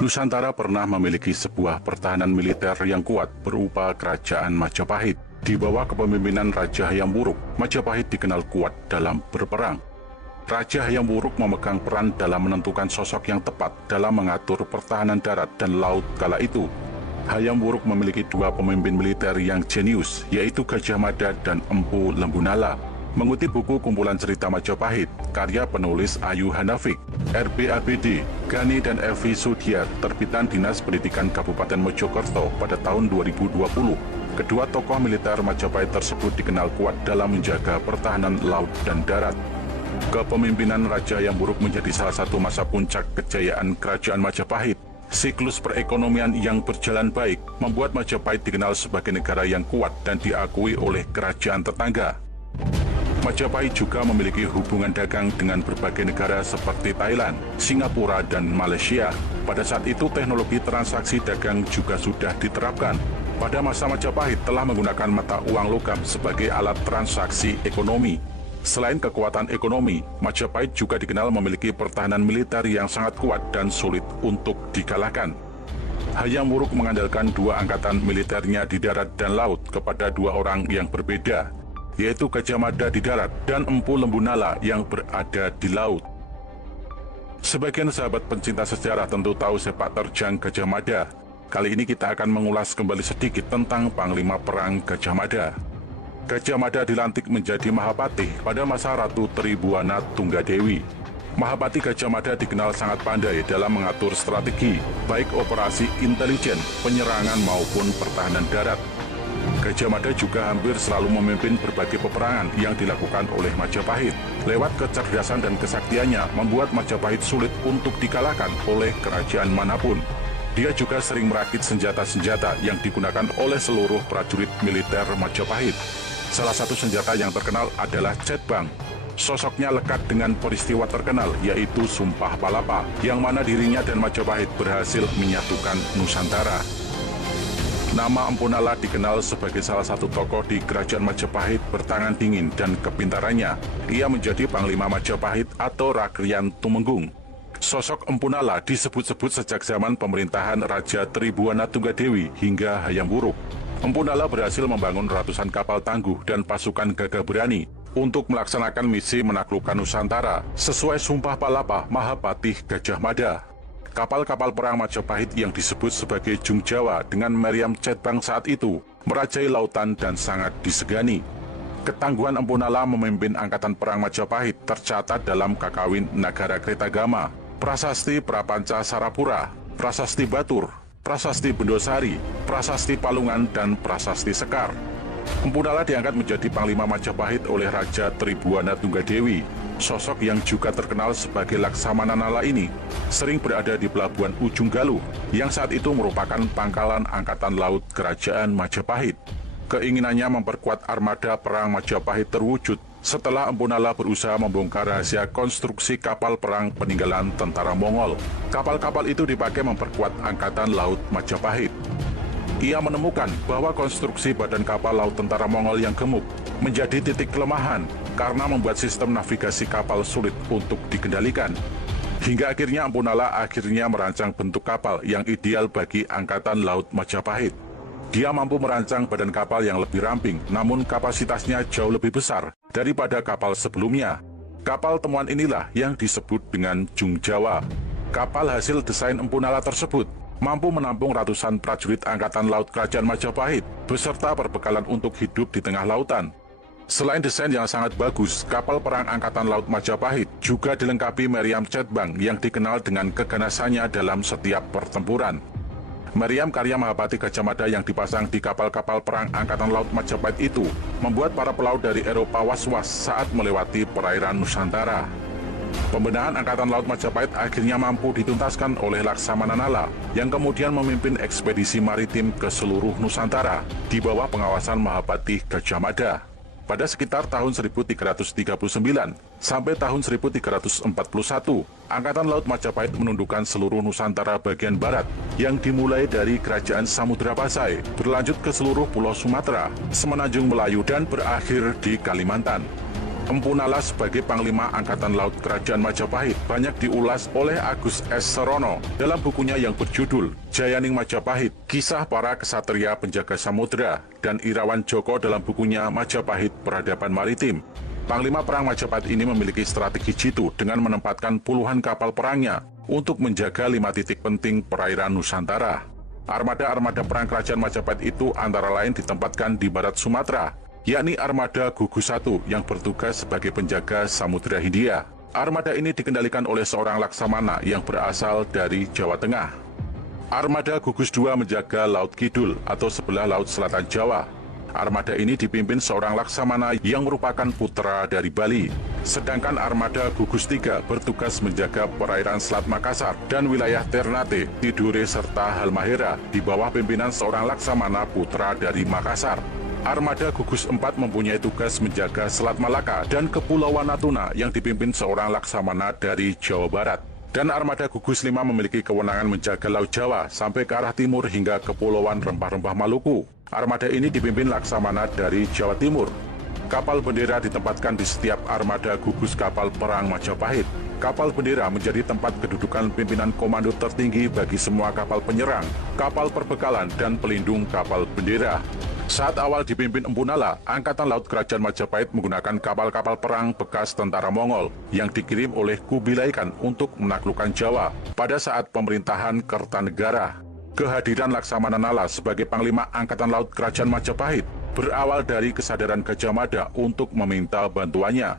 Nusantara pernah memiliki sebuah pertahanan militer yang kuat berupa Kerajaan Majapahit. Di bawah kepemimpinan Raja Hayam Wuruk, Majapahit dikenal kuat dalam berperang. Raja Hayam Wuruk memegang peran dalam menentukan sosok yang tepat dalam mengatur pertahanan darat dan laut kala itu. Hayam Wuruk memiliki dua pemimpin militer yang jenius, yaitu Gajah Mada dan Empu Lembunala. Mengutip buku kumpulan cerita Majapahit, karya penulis Ayu Hanafik, RBABD, Gani dan Evi Sudhyar, terbitan Dinas Pendidikan Kabupaten Mojokerto pada tahun 2020. Kedua tokoh militer Majapahit tersebut dikenal kuat dalam menjaga pertahanan laut dan darat. Kepemimpinan Raja Hayam Wuruk menjadi salah satu masa puncak kejayaan Kerajaan Majapahit. Siklus perekonomian yang berjalan baik membuat Majapahit dikenal sebagai negara yang kuat dan diakui oleh kerajaan tetangga. Majapahit juga memiliki hubungan dagang dengan berbagai negara seperti Thailand, Singapura, dan Malaysia. Pada saat itu teknologi transaksi dagang juga sudah diterapkan. Pada masa Majapahit telah menggunakan mata uang logam sebagai alat transaksi ekonomi. Selain kekuatan ekonomi, Majapahit juga dikenal memiliki pertahanan militer yang sangat kuat dan sulit untuk dikalahkan. Hayam Wuruk mengandalkan dua angkatan militernya di darat dan laut kepada dua orang yang berbeda, yaitu Gajah Mada di darat dan Empu Lembunala yang berada di laut. Sebagian sahabat pencinta sejarah tentu tahu sepak terjang Gajah Mada. Kali ini kita akan mengulas kembali sedikit tentang Panglima Perang Gajah Mada. Gajah Mada dilantik menjadi Mahapatih pada masa Ratu Tribuana Tunggadewi. Mahapatih Gajah Mada dikenal sangat pandai dalam mengatur strategi, baik operasi intelijen, penyerangan maupun pertahanan darat. Gajah Mada juga hampir selalu memimpin berbagai peperangan yang dilakukan oleh Majapahit. Lewat kecerdasan dan kesaktiannya membuat Majapahit sulit untuk dikalahkan oleh kerajaan manapun. Dia juga sering merakit senjata-senjata yang digunakan oleh seluruh prajurit militer Majapahit. Salah satu senjata yang terkenal adalah cetbang. Sosoknya lekat dengan peristiwa terkenal yaitu Sumpah Palapa, yang mana dirinya dan Majapahit berhasil menyatukan Nusantara. Nama Empu Nala dikenal sebagai salah satu tokoh di Kerajaan Majapahit bertangan dingin dan kepintarannya. Ia menjadi Panglima Majapahit atau Rakrian Tumenggung. Sosok Empu Nala disebut-sebut sejak zaman pemerintahan Raja Tribuana Tunggadewi hingga Hayam Wuruk. Empu Nala berhasil membangun ratusan kapal tangguh dan pasukan gagah berani untuk melaksanakan misi menaklukkan Nusantara sesuai Sumpah Palapa Mahapatih Gajah Mada. Kapal-kapal perang Majapahit yang disebut sebagai Jung Jawa dengan meriam cetbang saat itu merajai lautan dan sangat disegani. Ketangguhan Empu Nala memimpin angkatan perang Majapahit tercatat dalam Kakawin Nagara Kretagama, Prasasti Prapanca Sarapura, Prasasti Batur, Prasasti Bendosari, Prasasti Palungan, dan Prasasti Sekar. Empu Nala diangkat menjadi Panglima Majapahit oleh Raja Tribuana Tunggadewi. Sosok yang juga terkenal sebagai Laksamana Nala ini sering berada di pelabuhan Ujung Galuh yang saat itu merupakan pangkalan angkatan laut Kerajaan Majapahit. Keinginannya memperkuat armada perang Majapahit terwujud setelah Empu Nala berusaha membongkar rahasia konstruksi kapal perang peninggalan tentara Mongol. Kapal-kapal itu dipakai memperkuat angkatan laut Majapahit. Ia menemukan bahwa konstruksi badan kapal laut tentara Mongol yang gemuk menjadi titik kelemahan karena membuat sistem navigasi kapal sulit untuk dikendalikan. Hingga akhirnya Empu Nala merancang bentuk kapal yang ideal bagi angkatan laut Majapahit. Dia mampu merancang badan kapal yang lebih ramping, namun kapasitasnya jauh lebih besar daripada kapal sebelumnya. Kapal temuan inilah yang disebut dengan Jung Jawa. Kapal hasil desain Empu Nala tersebut mampu menampung ratusan prajurit angkatan laut Kerajaan Majapahit beserta perbekalan untuk hidup di tengah lautan. Selain desain yang sangat bagus, kapal perang angkatan laut Majapahit juga dilengkapi meriam cetbang yang dikenal dengan keganasannya dalam setiap pertempuran. Meriam karya Mahapatih Gajah Mada yang dipasang di kapal-kapal perang angkatan laut Majapahit itu membuat para pelaut dari Eropa was-was saat melewati perairan Nusantara. Pembenahan Angkatan Laut Majapahit akhirnya mampu dituntaskan oleh Laksamana Nala yang kemudian memimpin ekspedisi maritim ke seluruh Nusantara di bawah pengawasan Mahapatih Gajah Mada. Pada sekitar tahun 1339 sampai tahun 1341, Angkatan Laut Majapahit menundukkan seluruh Nusantara bagian barat yang dimulai dari Kerajaan Samudra Pasai, berlanjut ke seluruh Pulau Sumatera, Semenanjung Melayu, dan berakhir di Kalimantan. Empu Nala sebagai Panglima Angkatan Laut Kerajaan Majapahit banyak diulas oleh Agus S. Serono dalam bukunya yang berjudul Jayaning Majapahit, Kisah Para Kesatria Penjaga Samudra, dan Irawan Djoko dalam bukunya Majapahit Peradaban Maritim. Panglima Perang Majapahit ini memiliki strategi jitu dengan menempatkan puluhan kapal perangnya untuk menjaga 5 titik penting perairan Nusantara. Armada-armada perang Kerajaan Majapahit itu antara lain ditempatkan di barat Sumatera, yakni Armada Gugus 1 yang bertugas sebagai penjaga Samudra Hindia. Armada ini dikendalikan oleh seorang laksamana yang berasal dari Jawa Tengah. Armada Gugus 2 menjaga Laut Kidul atau sebelah Laut Selatan Jawa. Armada ini dipimpin seorang laksamana yang merupakan putra dari Bali. Sedangkan Armada Gugus 3 bertugas menjaga perairan Selat Makassar dan wilayah Ternate, Tidore, serta Halmahera di bawah pimpinan seorang laksamana putra dari Makassar. Armada Gugus 4 mempunyai tugas menjaga Selat Malaka dan Kepulauan Natuna yang dipimpin seorang laksamana dari Jawa Barat. Dan Armada Gugus 5 memiliki kewenangan menjaga Laut Jawa sampai ke arah timur hingga Kepulauan Rempah-Rempah Maluku. Armada ini dipimpin laksamana dari Jawa Timur. Kapal bendera ditempatkan di setiap armada gugus kapal perang Majapahit. Kapal bendera menjadi tempat kedudukan pimpinan komando tertinggi bagi semua kapal penyerang, kapal perbekalan, dan pelindung kapal bendera. Saat awal dipimpin Empu Nala, Angkatan Laut Kerajaan Majapahit menggunakan kapal-kapal perang bekas tentara Mongol yang dikirim oleh Kubilai Khan untuk menaklukkan Jawa pada saat pemerintahan Kertanegara. Kehadiran Laksamana Nala sebagai Panglima Angkatan Laut Kerajaan Majapahit berawal dari kesadaran Gajah Mada untuk meminta bantuannya.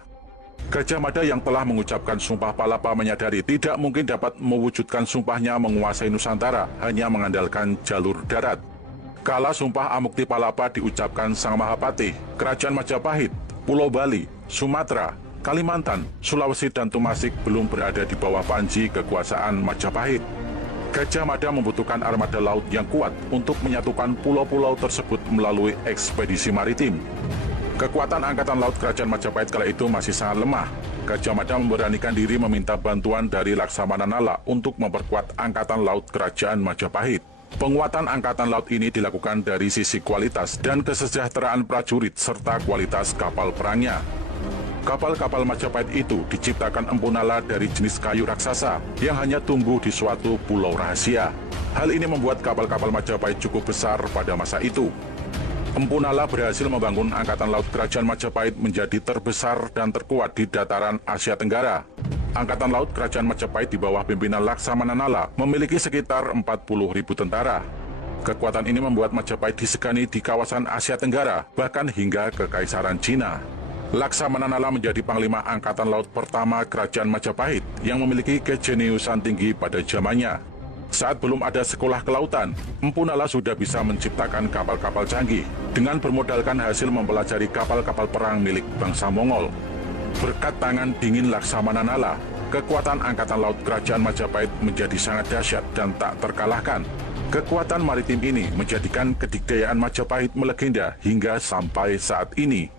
Gajah Mada yang telah mengucapkan Sumpah Palapa menyadari tidak mungkin dapat mewujudkan sumpahnya menguasai Nusantara hanya mengandalkan jalur darat. Kala Sumpah Amukti Palapa diucapkan Sang Mahapatih, Kerajaan Majapahit, Pulau Bali, Sumatera, Kalimantan, Sulawesi, dan Tumasik belum berada di bawah panji kekuasaan Majapahit. Gajah Mada membutuhkan armada laut yang kuat untuk menyatukan pulau-pulau tersebut melalui ekspedisi maritim. Kekuatan Angkatan Laut Kerajaan Majapahit kala itu masih sangat lemah. Gajah Mada memberanikan diri meminta bantuan dari Laksamana Nala untuk memperkuat Angkatan Laut Kerajaan Majapahit. Penguatan Angkatan Laut ini dilakukan dari sisi kualitas dan kesejahteraan prajurit serta kualitas kapal perangnya. Kapal-kapal Majapahit itu diciptakan Empu Nala dari jenis kayu raksasa yang hanya tumbuh di suatu pulau rahasia. Hal ini membuat kapal-kapal Majapahit cukup besar pada masa itu. Empu Nala berhasil membangun Angkatan Laut Kerajaan Majapahit menjadi terbesar dan terkuat di dataran Asia Tenggara. Angkatan Laut Kerajaan Majapahit di bawah pimpinan Laksamana Nala memiliki sekitar 40.000 tentara. Kekuatan ini membuat Majapahit disegani di kawasan Asia Tenggara, bahkan hingga Kekaisaran Cina. Laksamana Nala menjadi Panglima Angkatan Laut pertama Kerajaan Majapahit yang memiliki kejeniusan tinggi pada zamannya. Saat belum ada sekolah kelautan, Empu Nala sudah bisa menciptakan kapal-kapal canggih dengan bermodalkan hasil mempelajari kapal-kapal perang milik bangsa Mongol. Berkat tangan dingin Laksamana Nala, kekuatan Angkatan Laut Kerajaan Majapahit menjadi sangat dahsyat dan tak terkalahkan. Kekuatan maritim ini menjadikan kedikdayaan Majapahit melegenda hingga sampai saat ini.